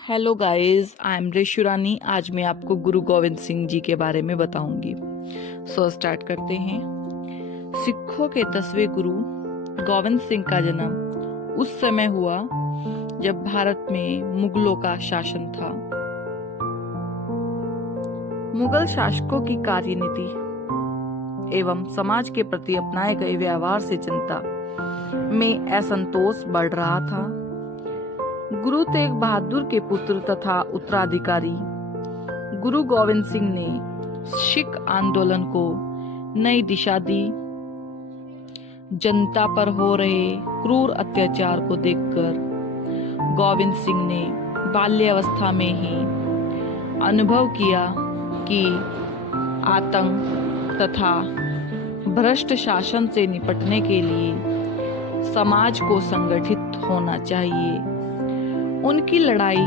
Hello guys, I am Reshu Rani. आज मैं आपको गुरु गोविंद सिंह जी के बारे में बताऊंगी। स्टार्ट करते हैं। सिखों के 10वें गुरु गोविंद सिंह का जन्म उस समय हुआ जब भारत में मुगलों का शासन था। मुगल शासकों की कार्यनीति एवं समाज के प्रति अपनाए गए व्यवहार से जनता में असंतोष बढ़ रहा था। गुरु तेग बहादुर के पुत्र तथा उत्तराधिकारी गुरु गोविंद सिंह ने सिख आंदोलन को नई दिशा दी। जनता पर हो रहे क्रूर अत्याचार को देखकर गोविंद सिंह ने बाल्यावस्था में ही अनुभव किया कि आतंक तथा भ्रष्ट शासन से निपटने के लिए समाज को संगठित होना चाहिए। उनकी लड़ाई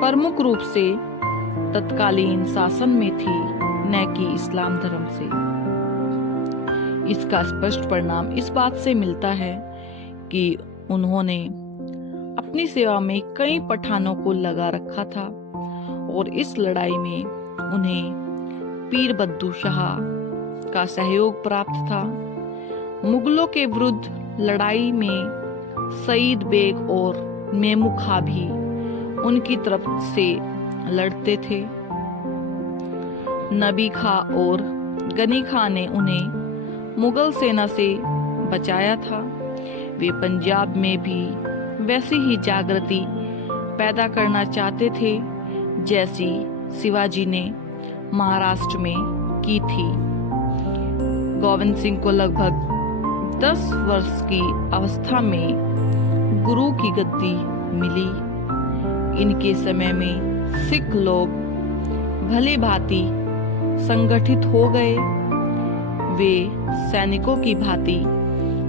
प्रमुख रूप से तत्कालीन शासन में थी, न कि इस्लाम धर्म से। इसका स्पष्ट परिणाम इस बात से मिलता है कि उन्होंने अपनी सेवा में कई पठानों को लगा रखा था और इस लड़ाई में उन्हें पीर बद्दू शाह का सहयोग प्राप्त था। मुगलों के विरुद्ध लड़ाई में सईद बेग और मेमू खां भी उनकी तरफ से लड़ते थे। नबी खां और गनी खां ने उन्हें मुगल सेना से बचाया था। वे पंजाब में भी वैसी ही जागृति पैदा करना चाहते थे जैसी शिवाजी ने महाराष्ट्र में की थी। गोविंद सिंह को लगभग 10 वर्ष की अवस्था में गुरु की गद्दी मिली। इनके समय में सिख लोग भली भांति संगठित हो गए। वे सैनिकों की भांति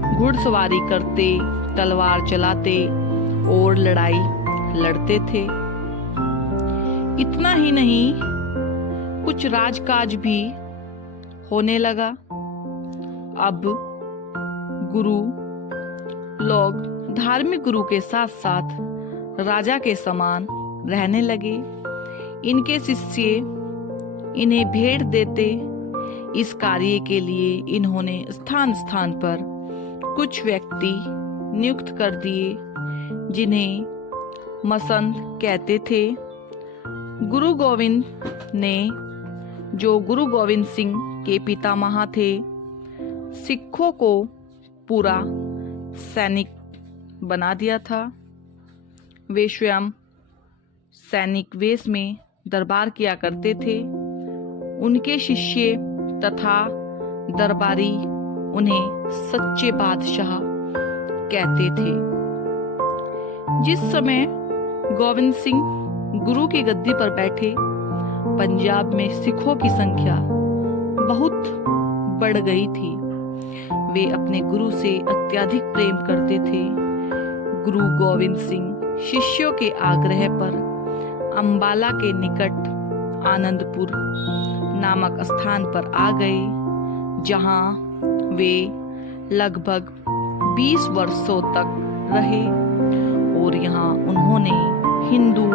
घुड़सवारी करते, तलवार चलाते और लड़ाई लड़ते थे। इतना ही नहीं, कुछ राजकाज भी होने लगा। अब गुरु लोग धार्मिक गुरु के साथ साथ राजा के समान रहने लगे। इनके शिष्य इन्हें भेंट देते। इस कार्य के लिए इन्होंने स्थान स्थान पर कुछ व्यक्ति नियुक्त कर दिए जिन्हें मसंद कहते थे। गुरु गोविंद ने, जो गुरु गोविंद सिंह के पितामह थे, सिखों को पूरा सैनिक बना दिया था। वे स्वयं सैनिक वेश में दरबार किया करते थे। उनके शिष्य तथा दरबारी उन्हें सच्चे बादशाह कहते थे। जिस समय गोविंद सिंह गुरु की गद्दी पर बैठे, पंजाब में सिखों की संख्या बहुत बढ़ गई थी। वे अपने गुरु से अत्यधिक प्रेम करते थे। गुरु गोविंद सिंह शिष्यों के आग्रह पर अंबाला के निकट आनंदपुर नामक स्थान पर आ गए, जहां वे लगभग 20 वर्षों तक रहे और यहां उन्होंने हिंदू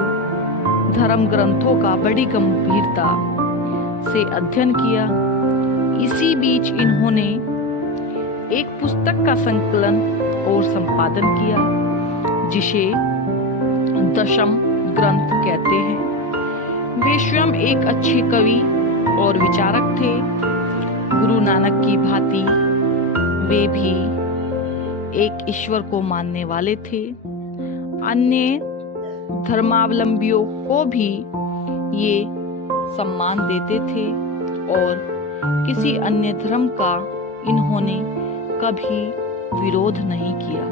धर्म ग्रंथों का बड़ी गंभीरता से अध्ययन किया। इसी बीच इन्होंने एक पुस्तक का संकलन और संपादन किया जिसे दशम ग्रंथ कहते हैं। वे स्वयं एक अच्छे कवि और विचारक थे। गुरु नानक की भांति वे भी एक ईश्वर को मानने वाले थे। अन्य धर्मावलंबियों को भी ये सम्मान देते थे और किसी अन्य धर्म का इन्होंने कभी विरोध नहीं किया।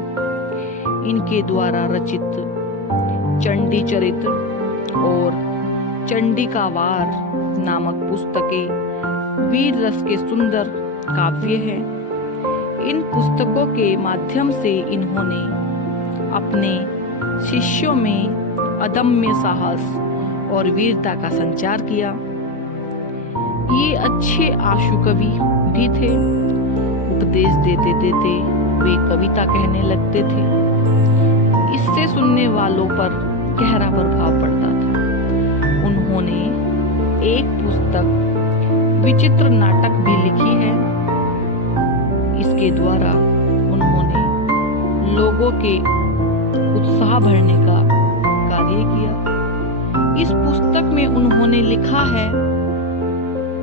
इनके द्वारा रचित चंडी चरित्र और चंडिका वार नामक पुस्तकें वीर रस के सुंदर काव्य है। इन पुस्तकों के माध्यम से इन्होंने अपने शिष्यों में अदम्य साहस और वीरता का संचार किया। ये अच्छे आशु कवि भी थे। उपदेश देते देते वे कविता कहने लगते थे। इससे सुनने वालों पर गहरा प्रभाव पड़ता एक पुस्तक विचित्र नाटक भी लिखी है। इसके द्वारा उन्होंने लोगों के उत्साह भरने का कार्य किया। इस पुस्तक में उन्होंने लिखा है,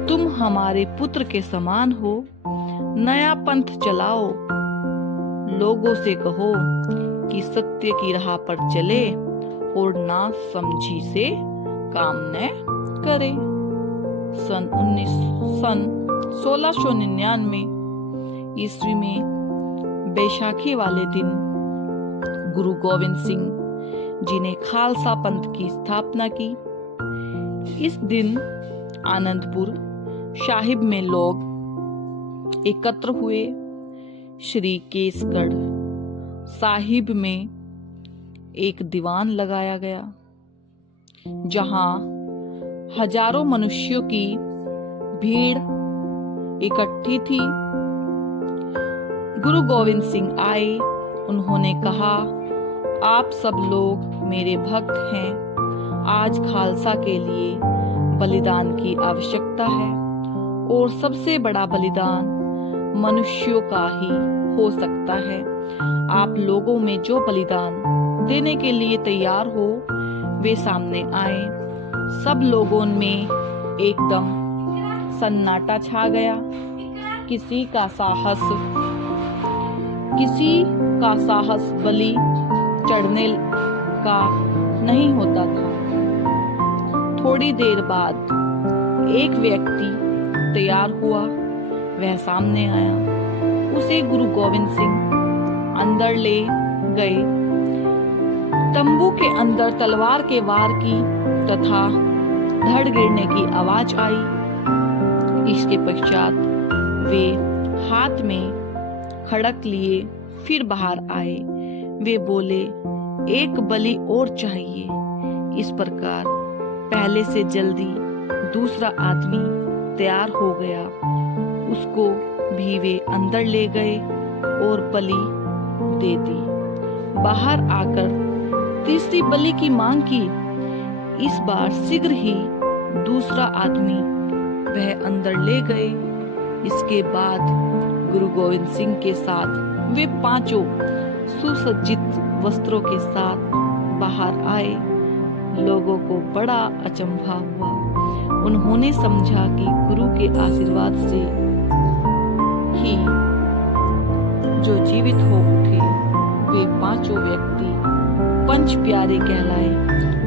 तुम हमारे पुत्र के समान हो, नया पंथ चलाओ, लोगों से कहो कि सत्य की राह पर चले और ना समझी से काम न करे। सन 1699 ईस्वी में बैसाखी वाले दिन गुरु गोविंद सिंह जी ने खालसा पंथ की स्थापना की। इस दिन आनंदपुर साहिब में लोग एकत्र हुए। श्री केसगढ़ साहिब में एक दीवान लगाया गया, जहां हजारों मनुष्यों की भीड़ इकट्ठी थी। गुरु गोविंद सिंह आए। उन्होंने कहा, आप सब लोग मेरे भक्त हैं। आज खालसा के लिए बलिदान की आवश्यकता है और सबसे बड़ा बलिदान मनुष्यों का ही हो सकता है। आप लोगों में जो बलिदान देने के लिए तैयार हो वे सामने आए। सब लोगों में एकदम सन्नाटा छा गया। किसी का साहस बलि चढ़ने का नहीं होता था। थोड़ी देर बाद एक व्यक्ति तैयार हुआ। वह सामने आया। उसे गुरु गोविंद सिंह अंदर ले गए। तंबू के अंदर तलवार के वार की तथा धड़ गिरने की आवाज आई। इसके पश्चात वे हाथ में खड़क लिए फिर बाहर आए। वे बोले, एक बलि और चाहिए। इस प्रकार पहले से जल्दी दूसरा आदमी तैयार हो गया। उसको भी वे अंदर ले गए और बलि दे दी। बाहर आकर तीसरी बलि की मांग की। इस बार शीघ्र ही दूसरा आदमी वह अंदर ले गए। इसके बाद गुरु गोविंद सिंह के साथ वे पांचों सुसज्जित वस्त्रों के साथ बाहर आए। लोगों को बड़ा अचंभा हुआ। उन्होंने समझा कि गुरु के आशीर्वाद से ही जो जीवित हो उठे वे पांचों व्यक्ति पंच प्यारे कहलाए,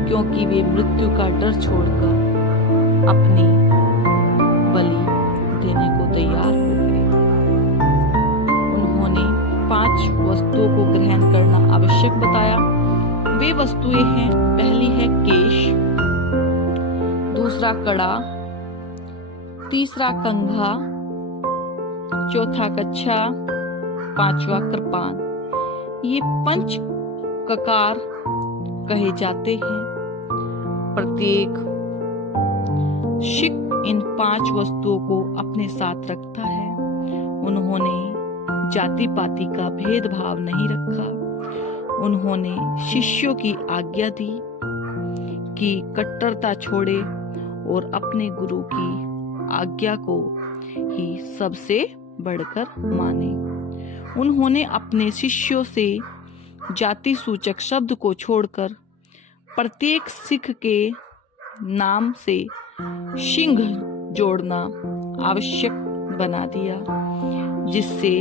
क्योंकि वे मृत्यु का डर छोड़कर अपनी बलि देने को तैयार हो गए। उन्होंने 5 वस्तुओं को ग्रहण करना आवश्यक बताया। वे वस्तुएं हैं, पहली है केश, दूसरा कड़ा, तीसरा कंघा, चौथा कच्छा, पांचवा कृपान। ये पंच ककार कहे जाते हैं। प्रत्येक सिख इन 5 वस्तुओं को अपने साथ रखता है। उन्होंने जाति पाति का भेदभाव नहीं रखा। उन्होंने शिष्यों की आज्ञा दी कि कट्टरता छोड़े और अपने गुरु की आज्ञा को ही सबसे बढ़कर माने। उन्होंने अपने शिष्यों से जाति सूचक शब्द को छोड़कर प्रत्येक सिख के नाम से सिंह जोड़ना आवश्यक बना दिया, जिससे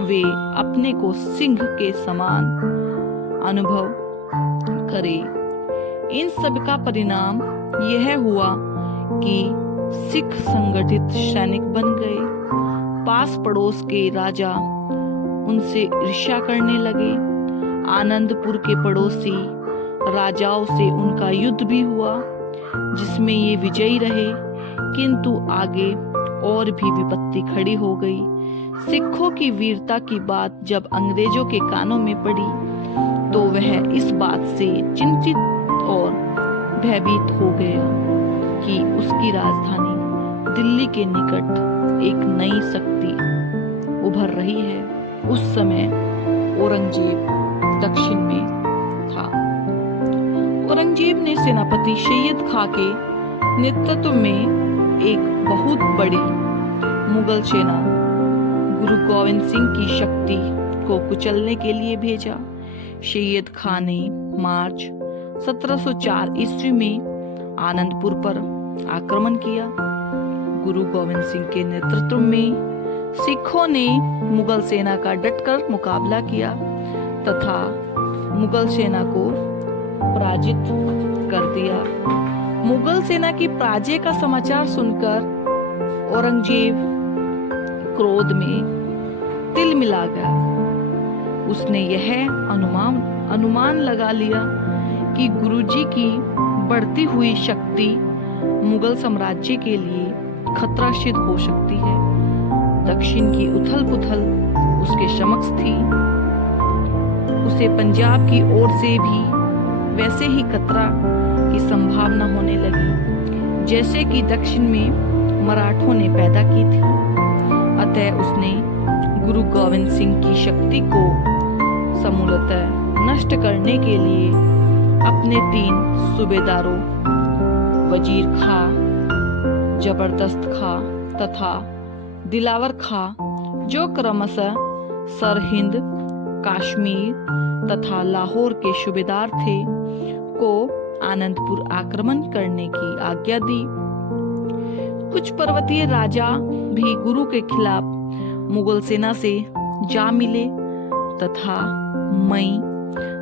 वे अपने को सिंह के समान अनुभव करें। इन सब का परिणाम यह हुआ कि सिख संगठित सैनिक बन गए। पास पड़ोस के राजा उनसे ईर्ष्या करने लगे। आनंदपुर के पड़ोसी राजाओं से उनका युद्ध भी हुआ, जिसमें ये विजयी रहे, किंतु आगे और भी विपत्ति खड़ी हो गई। सिखों की वीरता की बात जब अंग्रेजों के कानों में पड़ी तो वह इस बात से चिंतित और भयभीत हो गया कि उसकी राजधानी दिल्ली के निकट एक नई शक्ति उभर रही है। उस समय औरंगजेब दक्षिण में था। औरंगजेब ने सेनापति सैयद खां के नेतृत्व में एक बहुत बड़ी मुगल सेना गुरु गोविंद सिंह की शक्ति को कुचलने के लिए भेजा। सैयद खान ने मार्च 1704 ईस्वी में आनंदपुर पर आक्रमण किया। गुरु गोविंद सिंह के नेतृत्व में सिखों ने मुगल सेना का डटकर मुकाबला किया तथा मुगल सेना को पराजित कर दिया। मुगल सेना की पराजय का समाचार सुनकर औरंगजेब क्रोध में तिल मिला गया। उसने यह अनुमान लगा लिया कि गुरुजी की बढ़ती हुई शक्ति मुगल साम्राज्य के लिए खतरा सिद्ध हो सकती है। दक्षिण की उथल पुथल उसके समक्ष थी। उसे पंजाब की ओर से भी वैसे ही खतरा की संभावना होने लगी जैसे कि दक्षिण में मराठों ने पैदा की थी। अतः उसने गुरु गोविंद सिंह की शक्ति को समूलतः नष्ट करने के लिए अपने 3 सूबेदारों वजीर खां, जबरदस्त खां तथा दिलावर खां, जो क्रमशः सरहिंद, कश्मीर तथा लाहौर के सूबेदार थे, को आनंदपुर आक्रमण करने की आज्ञा दी। कुछ पर्वतीय राजा भी गुरु के खिलाफ मुगल सेना से जा मिले तथा मई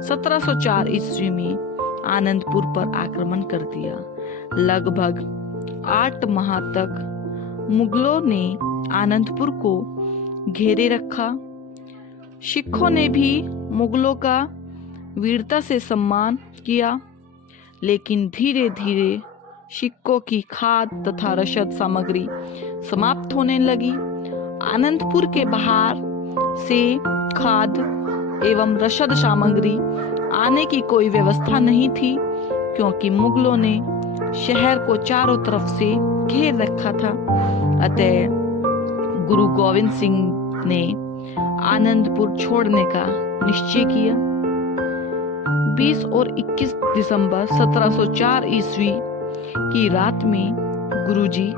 1704 ईस्वी में आनंदपुर पर आक्रमण कर दिया। लगभग 8 माह तक मुगलों ने आनंदपुर को घेरे रखा। सिखों ने भी मुगलों का वीरता से सम्मान किया, लेकिन धीरे धीरे सिक्कों की खाद तथा रसद सामग्री समाप्त होने लगी। आनंदपुर के बाहर से खाद एवं रसद सामग्री आने की कोई व्यवस्था नहीं थी, क्योंकि मुगलों ने शहर को चारों तरफ से घेर रखा था। अतः गुरु गोविंद सिंह ने आनंदपुर छोड़ने का निश्चय किया। 20 और 21 दिसंबर 1704 ईस्वी की रात में गुरुजी,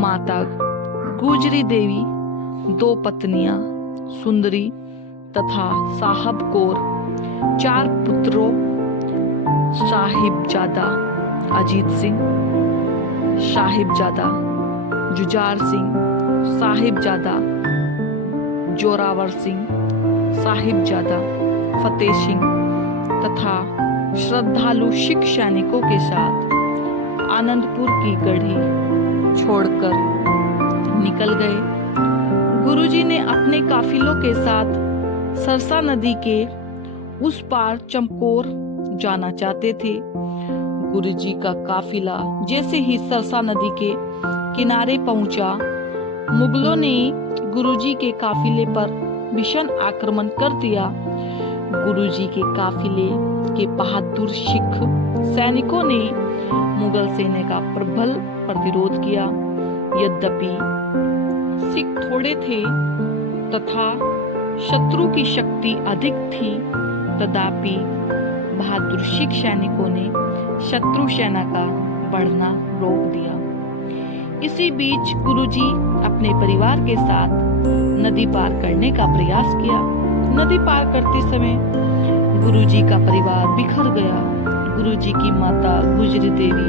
माता गुजरी देवी, 2 पत्नियां सुंदरी तथा साहब कौर, 4 पुत्रों साहिबजादा अजीत सिंह, साहिबजादा जुझार सिंह, साहिबजादा जोरावर सिंह, साहिबजादा फतेह सिंह तथा श्रद्धालु सिख सैनिकों के साथ आनंदपुर की गढ़ी छोड़कर निकल गए। गुरुजी ने अपने काफिलों के साथ सरसा नदी के उस पार चमकौर जाना चाहते थे। गुरुजी का काफिला जैसे ही सरसा नदी के किनारे पहुंचा, मुगलों ने गुरुजी के काफिले पर भीषण आक्रमण कर दिया। गुरुजी के काफिले के बहादुर सिख सैनिकों ने मुगल सेना का प्रबल प्रतिरोध किया। यद्यपि सिख थोड़े थे तथा शत्रु की शक्ति अधिक थी, तथापि बहादुर सिख सैनिकों ने शत्रु सेना का बढ़ना रोक दिया। इसी बीच गुरुजी अपने परिवार के साथ नदी पार करने का प्रयास किया। नदी पार करते समय गुरुजी का परिवार बिखर गया। गुरुजी की माता गुजरी देवी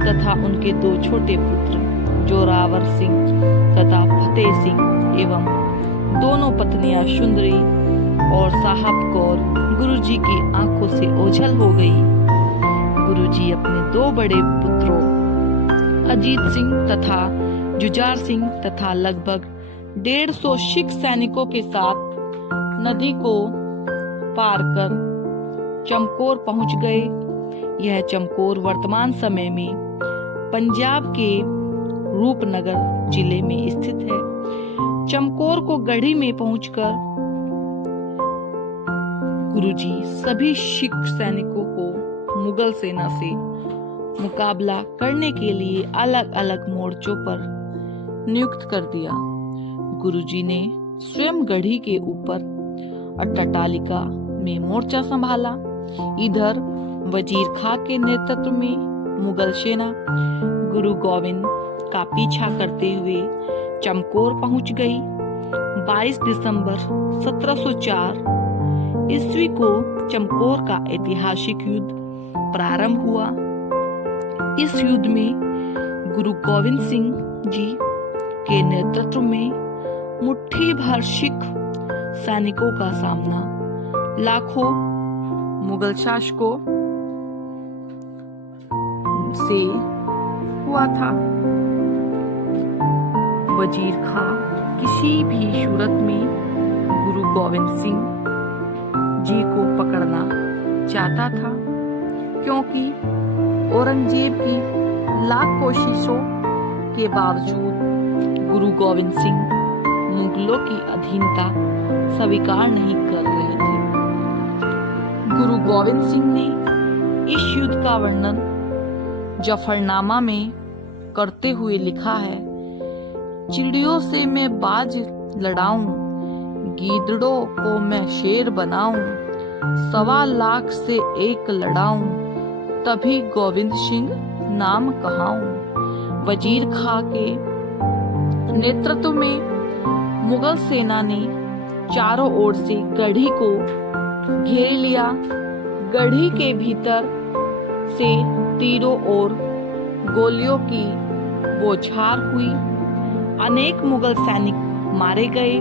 तथा उनके 2 छोटे पुत्र जोरावर सिंह तथा फतेह सिंह एवं दोनों पत्नियां सुंदरी और साहब कौर गुरुजी की आंखों से ओझल हो गई। गुरुजी अपने 2 बड़े पुत्रों अजीत सिंह तथा जुझार सिंह तथा लगभग 150 सिख सैनिकों के साथ नदी को पार कर चमकौर पहुंच गए। यह चमकौर वर्तमान समय में पंजाब के रूपनगर जिले में स्थित है। चमकौर को गढ़ी में पहुंचकर गुरुजी सभी सिख सैनिकों को मुगल सेना से मुकाबला करने के लिए अलग अलग मोर्चों पर नियुक्त कर दिया। गुरुजी ने स्वयं गढ़ी के ऊपर अट्टालिका में मोर्चा संभाला। इधर वजीर खां के नेतृत्व में मुगल सेना गुरु गोविंद का पीछा करते हुए चमकौर पहुंच गई। 22 दिसंबर 1704 ईस्वी को चमकौर का ऐतिहासिक युद्ध प्रारंभ हुआ। इस युद्ध में गुरु गोविंद सिंह जी के नेतृत्व में मुट्ठी भर सिख सैनिकों का सामना लाखों मुगल शासकों से हुआ था। वजीर खां किसी भी सूरत में गुरु गोविंद सिंह जी को पकड़ना चाहता था, क्योंकि औरंगजेब की लाख कोशिशों के बावजूद गुरु गोविंद सिंह मुगलों की अधीनता स्वीकार नहीं कर रहे थे। गुरु गोविंद सिंह ने इस युद्ध का वर्णन जफरनामा में करते हुए लिखा है, चिड़ियों से मैं बाज लड़ाऊं, गीदड़ों को मैं शेर बनाऊं, 1.25 लाख से एक लड़ाऊं, तभी गोविंद सिंह नाम कहाऊं। वजीर खां के नेतृत्व में मुगल सेना ने चारों ओर से गढ़ी को घेर लिया। गढ़ी के भीतर से तीरों और गोलियों की बौछार हुई। अनेक मुगल सैनिक मारे गए।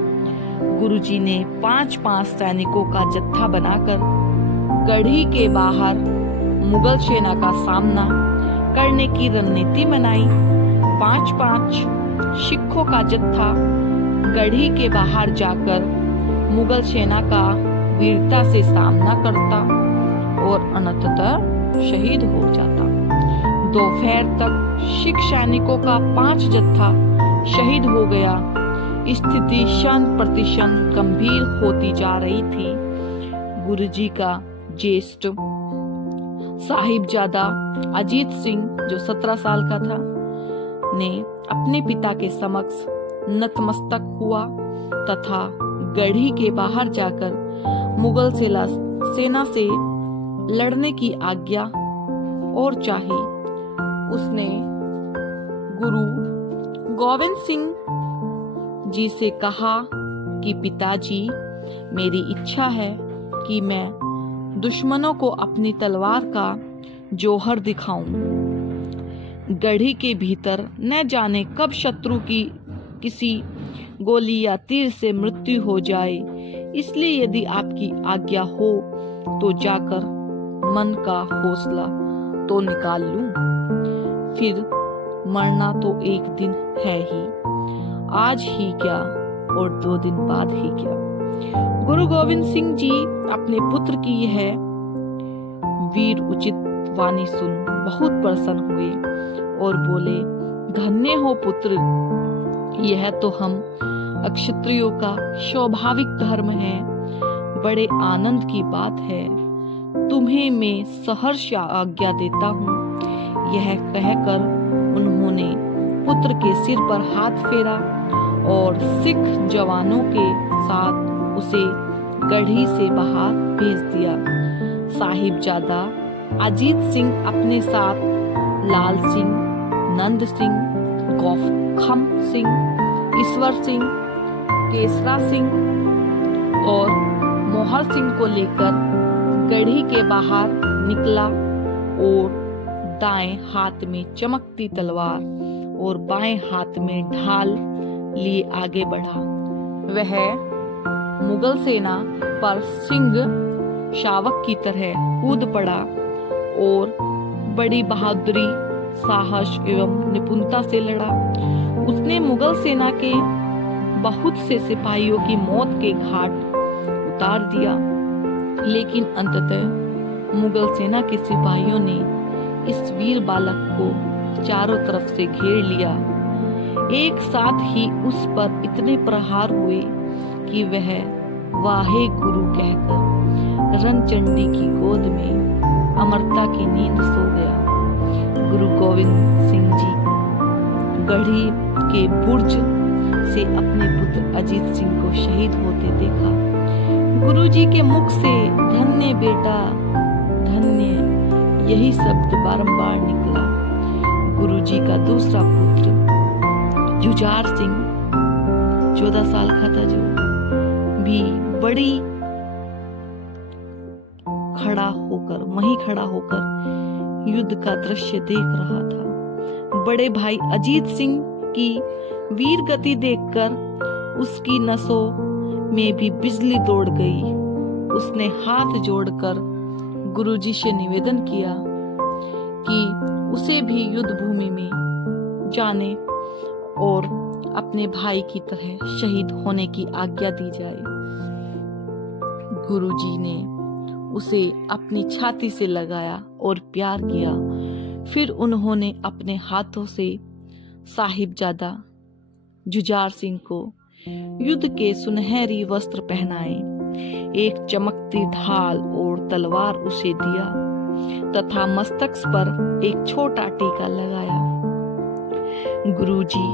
गुरुजी ने 5-5 सैनिकों का जत्था बनाकर गढ़ी के बाहर मुगल सेना का सामना करने की रणनीति बनाई। 5-5 सिखों का जत्था गढ़ी के बाहर जाकर मुगल सेना का वीरता से सामना करता और अंततः शहीद हो जाता। दोपहर तक सिख सैनिकों का 5 जत्था शहीद हो गया। स्थिति क्षण प्रतिक्षण गंभीर होती जा रही थी। गुरुजी का ज्येष्ठ साहिबजादा अजीत सिंह, जो 17 साल का था, ने अपने पिता के समक्ष नतमस्तक हुआ तथा गढ़ी के बाहर जाकर मुगल सेना से लड़ने की आज्ञा और चाही। उसने गुरु गोविंद सिंह जी से कहा कि पिताजी, मेरी इच्छा है कि मैं दुश्मनों को अपनी तलवार का जौहर दिखाऊं। गढ़ी के भीतर न जाने कब शत्रु की किसी गोली या तीर से मृत्यु हो जाए, इसलिए यदि आपकी आज्ञा हो तो जाकर मन का हौसला तो निकाल लूं। फिर मरना तो एक दिन है ही, आज ही क्या और 2 दिन बाद ही क्या। गुरु गोविंद सिंह जी अपने पुत्र की यह वीर उचित वाणी सुन बहुत प्रसन्न हुए और बोले, धन्य हो पुत्र, यह तो हम क्षत्रियों का स्वाभाविक धर्म है। बड़े आनंद की बात है। तुम्हें मैं सहर्ष आज्ञा देता हूँ। यह कहकर उन्होंने पुत्र के सिर पर हाथ फेरा और सिख जवानों के साथ उसे गढ़ी से बाहर भेज दिया। साहिबजादा अजीत सिंह अपने साथ लाल सिंह, नंद सिंह, गौखम सिंह, ईश्वर सिंह, केसरा सिंह और मोहर सिंह को लेकर गढ़ी के बाहर निकला और दाएं हाथ में चमकती तलवार और बाएं हाथ में ढाल लिए आगे बढ़ा। वह मुगल सेना पर सिंह शावक की तरह कूद पड़ा और बड़ी बहादुरी, साहस एवं निपुणता से लड़ा। उसने मुगल सेना के बहुत से सिपाहियों की मौत के घाट उतार दिया, लेकिन अंततः मुगल सेना के सिपाहियों ने इस वीर बालक को चारों तरफ से घेर लिया। एक साथ ही उस पर इतने प्रहार हुए कि वह वाहे गुरु कहकर रणचंडी की गोद में अमरता की नींद सो गया। गुरु गोविंद सिंह जी गढ़ी के बुर्ज से अपने पुत्र अजीत सिंह को शहीद होते देखा। गुरुजी के मुख से धन्य बेटा धन्य, यही शब्द बारंबार निकला। गुरुजी का दूसरा पुत्र जुझार सिंह 14 साल का था, जो भी वहीं खड़ा होकर युद्ध का दृश्य देख रहा था। बड़े भाई अजीत सिंह की वीर गति देखकर उसकी नसों में भी बिजली दौड़ गई। उसने हाथ जोड़कर गुरुजी से निवेदन किया कि उसे भी युद्ध भूमि में जाने और अपने भाई की तरह शहीद होने की आज्ञा दी जाए। गुरुजी ने उसे अपनी छाती से लगाया और प्यार किया। फिर उन्होंने अपने हाथों से साहिबजादा जुझार सिंह को युद्ध के सुनहरी वस्त्र पहनाए, एक चमकती ढाल और तलवार उसे दिया तथा मस्तक पर एक छोटा टीका लगाया। गुरुजी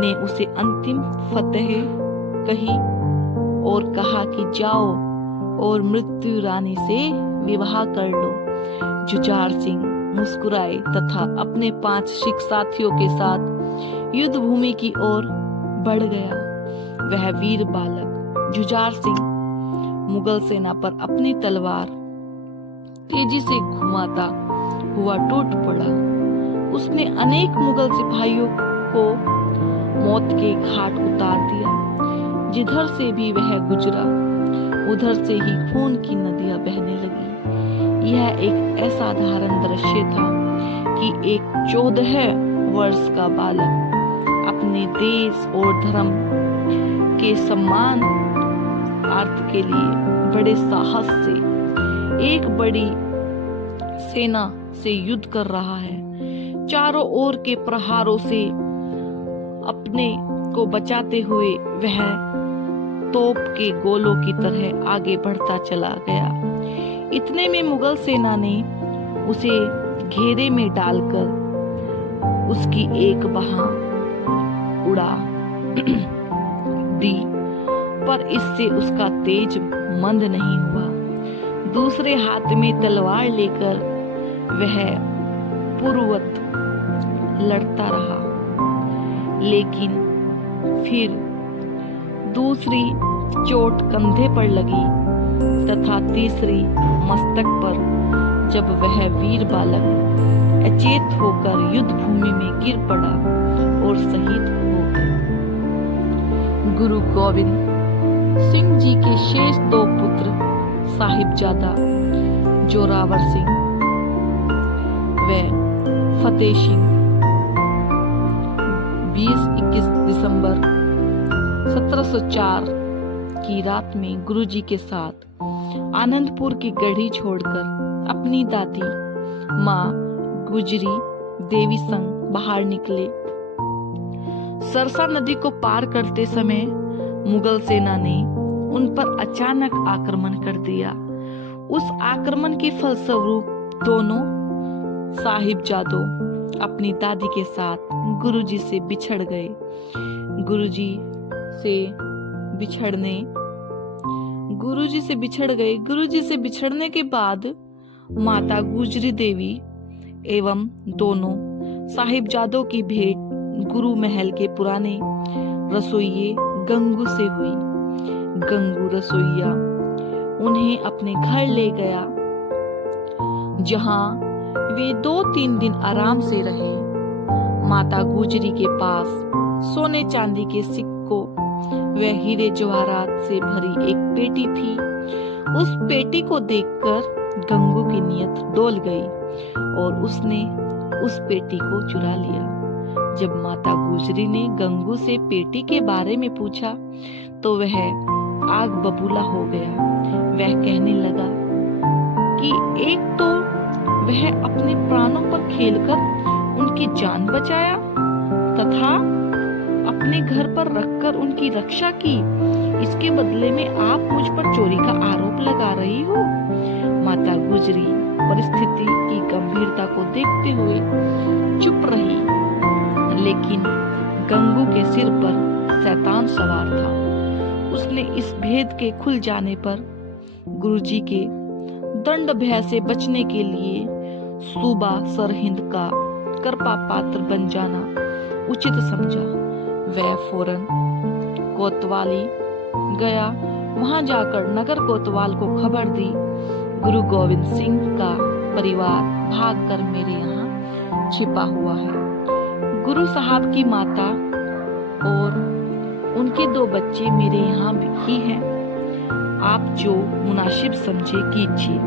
ने उसे अंतिम फतेह कही और कहा कि जाओ और मृत्यु रानी से विवाह कर लो। जुझार सिंह मुस्कुराए तथा अपने 5 सिख साथियों के साथ युद्ध भूमि की ओर बढ़ गया। वह वीर बालक जुझार सिंह मुगल सेना पर अपनी तलवार तेजी से घुमाता हुआ टूट पड़ा। उसने अनेक मुगल सिपाहियों को मौत के घाट उतार दिया। जिधर से भी वह गुजरा उधर से ही खून की नदियां बहने लगी। यह एक असाधारण दृश्य था कि एक 14 वर्ष का बालक अपने देश और धर्म के सम्मान अर्थ के लिए बड़े साहस से एक बड़ी सेना से युद्ध कर रहा है। चारों ओर के प्रहारों से अपने को बचाते हुए वह तोप के गोलों की तरह आगे बढ़ता चला गया। इतने में मुगल सेना ने उसे घेरे में डालकर उसकी एक बाह उड़ा दी, पर इससे उसका तेज मंद नहीं हुआ। दूसरे हाथ में तलवार लेकर वह पूर्ववत लड़ता रहा, लेकिन फिर दूसरी चोट कंधे पर लगी तथा तीसरी मस्तक पर, जब वह वीर बालक अचेत होकर युद्ध भूमि में गिर पड़ा और शहीद हो गया। गुरु गोविंद सिंह जी के शेष 2 पुत्र साहिबजादा जोरावर सिंह व फतेह सिंह 20-21 दिसंबर 1704 की रात में गुरुजी के साथ आनंदपुर की गढ़ी छोड़कर अपनी दादी माँ गुजरी देवी संग बाहर निकले। सरसा नदी को पार करते समय मुगल सेना ने उन पर अचानक आक्रमण कर दिया। उस आक्रमण के फलस्वरूप दोनों साहिबजादों अपनी दादी के साथ गुरुजी से बिछड़ गए। गुरुजी से बिछड़ने के बाद माता गुजरी देवी एवं दोनों साहिबजादों की भेंट गुरु महल के पुराने रसोइये गंगू से हुई। गंगू रसोइया उन्हें अपने घर ले गया, जहां वे 2-3 दिन आराम से रहे। माता गुजरी के पास सोने चांदी के सिक्कों व हीरे जवाहरात से भरी एक पेटी थी। उस पेटी को देखकर गंगू की नीयत डोल गई और उसने उस पेटी को चुरा लिया। जब माता गुजरी ने गंगू से पेटी के बारे में पूछा तो वह आग बबूला हो गया। वह कहने लगा कि एक तो वह अपने प्राणों पर खेलकर उनकी जान बचाया तथा अपने घर पर रखकर उनकी रक्षा की, इसके बदले में आप मुझ पर चोरी का आरोप लगा रही हो। माता गुजरी परिस्थिति की गंभीरता को देखते हुए चुप रही, लेकिन गंगू के सिर पर शैतान सवार था। उसने इस भेद के खुल जाने पर गुरुजी के दंड भय से बचने के लिए सूबा सरहिंद का कृपा पात्र बन जाना उचित समझा। वह फौरन कोतवाली गया। वहां जाकर नगर कोतवाल को खबर दी, गुरु गोविंद सिंह का परिवार भागकर मेरे यहाँ छिपा हुआ है। गुरु साहब की माता और उनके 2 बच्चे मेरे यहाँ ही हैं। आप जो मुनासिब समझे कीजिए।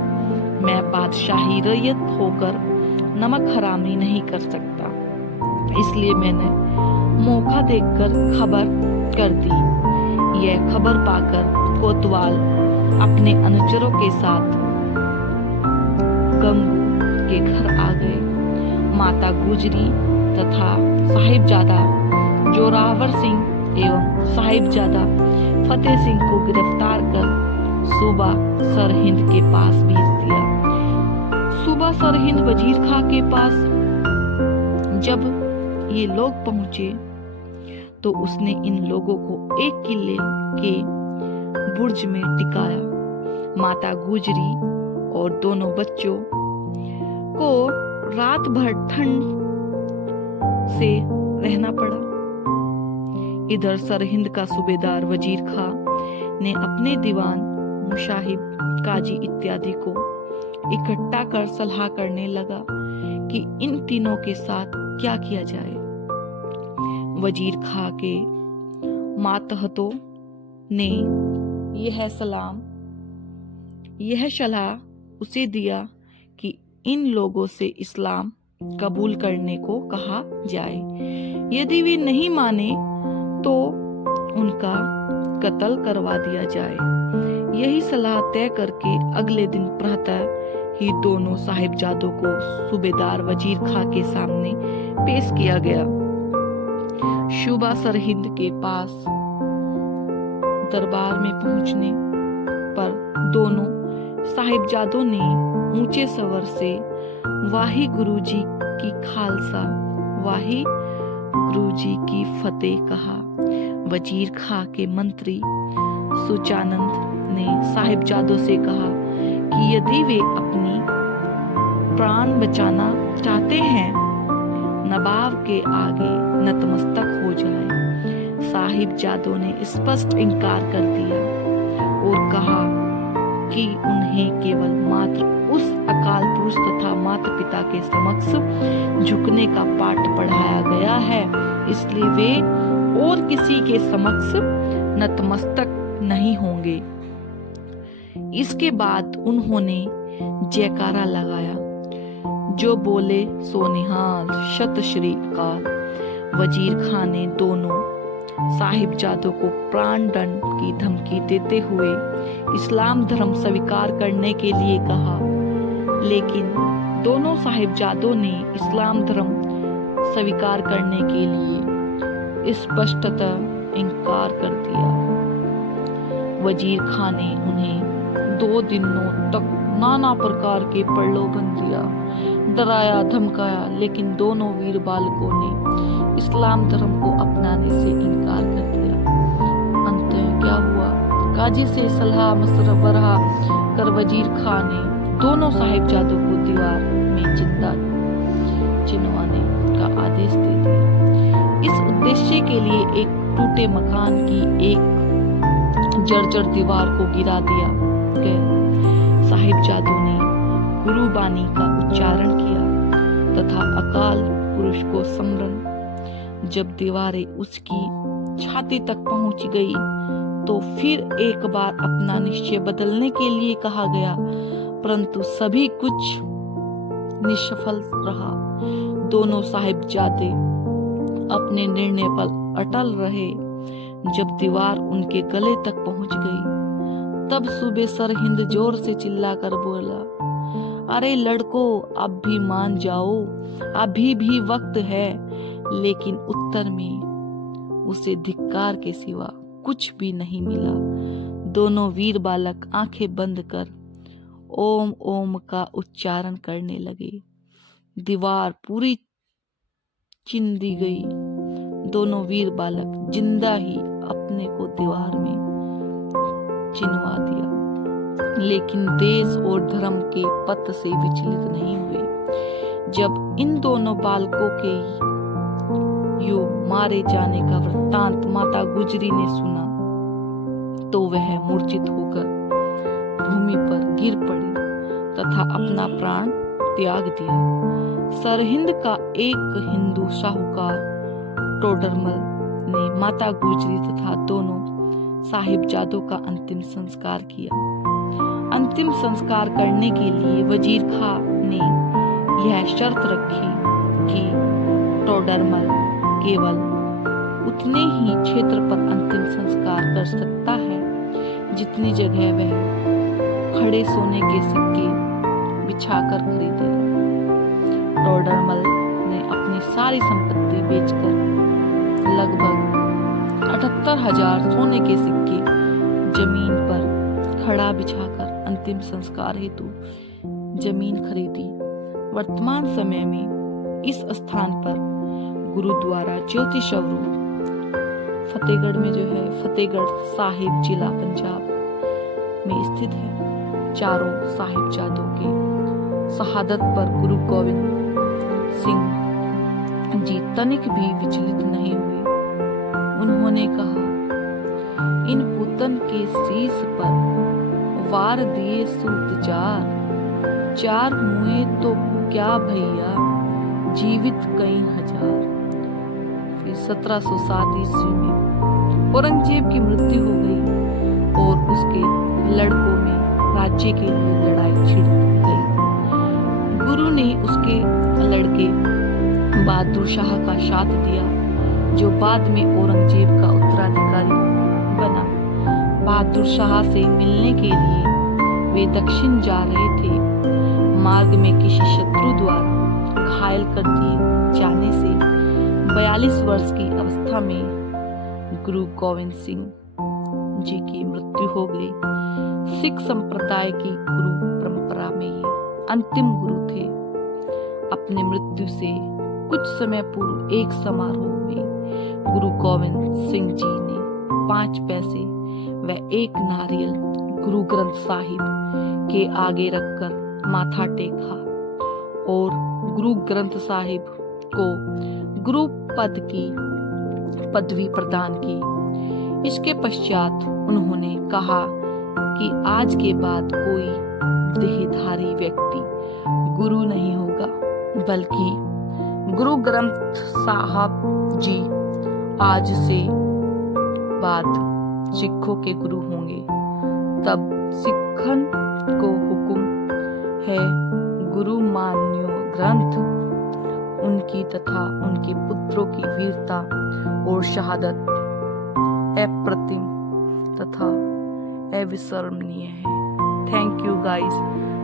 मैं बादशाही रैयत होकर नमक हरामी नहीं कर सकता, इसलिए मैंने मौका देखकर खबर कर दी। यह खबर पाकर कोतवाल अपने अनुचरों के साथ गंगू के घर आ गए। माता गुजरी तथा साहिबजादा जोरावर सिंह एवं साहिबजादा फतेह सिंह को गिरफ्तार कर सूबा सरहिंद के पास भेज दिया। सूबा सरहिंद वजीर खां के पास जब ये लोग पहुंचे तो उसने इन लोगों को एक किले के बुर्ज में टिकाया। माता गुजरी और दोनों बच्चों को रात भर ठंड से रहना पड़ा। इधर सरहिंद का सूबेदार वजीर खां ने अपने दीवान, मुशाहिब, काजी इत्यादि को इकट्ठा कर सलाह करने लगा कि इन तीनों के साथ क्या किया जाए। वजीर खां के मातहतों ने यह सलाह उसे दिया कि इन लोगों से इस्लाम कबूल करने को कहा जाए। यदि वे नहीं माने तो उनका कत्ल करवा दिया जाए। यही सलाह तय करके अगले दिन प्रातः ही दोनों साहिबजादों को सूबेदार वजीर खां के सामने पेश किया गया। सूबा सरहिंद के पास दरबार में पहुंचने पर दोनों साहिबजादों ने ऊंचे स्वर से वाही गुरु जी की खालसा, वाही गुरु जी की फतेह कहा। वजीर खां के मंत्री सुचानंद ने साहिबजादों से कहा कि यदि वे अपनी प्राण बचाना चाहते हैं, नवाब के आगे नतमस्तक हो जाए। साहिबजादों ने स्पष्ट इनकार कर दिया और कहा कि उन्हें केवल मात्र उस अकाल पुरुष तथा माता पिता के समक्ष झुकने का पाठ पढ़ाया गया है, इसलिए वे और किसी के समक्ष नतमस्तक नहीं होंगे। इसके बाद उन्होंने जयकारा लगाया, जो बोले सो निहाल, सत श्री अकाल। वजीर खां ने दोनों साहिबजादों को प्राण दंड की धमकी देते हुए इस्लाम धर्म स्वीकार करने के लिए कहा, लेकिन दोनों साहिबजादों ने इस्लाम धर्म स्वीकार करने के लिए स्पष्टतः इनकार कर दिया। वजीर खां ने उन्हें 2 दिनों तक नाना प्रकार के प्रलोभन दिया, डराया, धमकाया, लेकिन दोनों वीर बालकों ने इस्लाम धर्म को अपनाने से इनकार कर दिया। अंत में क्या हुआ? काजी से सलाह मशवरा कर वजीर खां ने दोनों साहिबजादों को दीवार में जिंदा चिनवाने का आदेश दे दिया। इस उद्देश्य के लिए एक टूटे मकान की एक जर्जर दीवार को गिरा दिया गया। साहिबजादों ने गुरुबानी का उच्चारण किया तथा अकाल पुरुष को स्मरण। जब दीवारें उसकी छाती तक पहुंच गई तो फिर एक बार अपना निश्चय बदलने के लिए कहा गया, परंतु सभी कुछ निष्फल रहा। दोनों साहिबजादे अपने निर्णय पर अटल रहे। जब दीवार उनके गले तक पहुंच गई तब सूबे सरहिंद जोर से चिल्लाकर बोला, अरे लड़कों, अब भी मान जाओ, अभी भी वक्त है। लेकिन उत्तर में उसे धिक्कार के सिवा कुछ भी नहीं मिला। दोनों वीर बालक आंखें बंद कर ओम ओम का उच्चारण करने लगे। दीवार पूरी चिन दी गई। दोनों वीर बालक जिंदा ही अपने को दीवार में चिनवा दिया, लेकिन देश और धर्म के पथ से विचलित नहीं हुए। जब इन दोनों बालकों के यूं मारे जाने का वृत्तांत माता गुजरी ने सुना तो वह मूर्छित होकर भूमि पर गिर पड़ी तथा अपना प्राण त्याग दिया। सरहिंद का एक हिंदू साहूकार टोडरमल ने माता गुजरी तथा दोनों साहिबजादों का अंतिम संस्कार किया। अंतिम संस्कार करने के लिए वजीर खां ने यह शर्त रखी कि टोडरमल केवल उतने ही क्षेत्र पर अंतिम संस्कार कर सकता है जितनी जगह वह खड़े सोने के सिक्के बिछाकर खरीदे। टोडरमल ने अपनी सारी संपत्ति बेचकर लगभग 78,000 सोने के सिक्के जमीन पर खड़ा बिछाकर अंतिम संस्कार हेतु जमीन खरीदी। वर्तमान समय में इस स्थान पर गुरुद्वारा ज्योति स्वरूप फतेहगढ़ में जो है फतेहगढ़ साहिब जिला पंजाब में स्थित है। चारों साहिबजादों के शहादत पर गुरु गोविंद सिंह जी तनिक भी विचलित नहीं हुए। उन्होंने कहा, इन पुतन के शीश पर वार दिए सूत चार मुए तो क्या भैया जीवित कई हजार। फिर 1707 ईस्वी में औरंगजेब की मृत्यु हो गई और उसके लड़कों में राज्य के लिए लड़ाई छिड़ गई। गुरु ने उसके लड़के बहादुर शाह का साथ दिया जो बाद में औरंगजेब का उत्तराधिकारी बना। बहादुर शाह से मिलने के लिए वे दक्षिण जा रहे थे। मार्ग में किसी शत्रु द्वारा घायल कर दिए जाने से 42 वर्ष की अवस्था में गुरु गोविंद सिंह जी की मृत्यु हो गई। सिख संप्रदाय की गुरु परंपरा में ये अंतिम गुरु थे। अपने मृत्यु से कुछ समय पूर्व एक समारोह में गुरु गोविंद सिंह जी ने 5 पैसे व 1 नारियल गुरु ग्रंथ साहिब के आगे रखकर माथा टेका और गुरु ग्रंथ साहिब को गुरु पद की पदवी प्रदान की। इसके पश्चात उन्होंने कहा कि आज के बाद कोई देहधारी व्यक्ति गुरु नहीं होगा बल्कि गुरु ग्रंथ साहब जी आज से बाद सिखों के गुरु होंगे। तब सिखन को हुक्म है गुरु मान्यो ग्रंथ उनकी तथा उनके पुत्रों की वीरता और शहादत अप्रतिम तथा अविस्मरणीय है। Thank you guys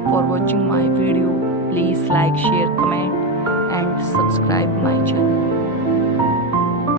for watching my video. Please like, share, comment and subscribe my channel.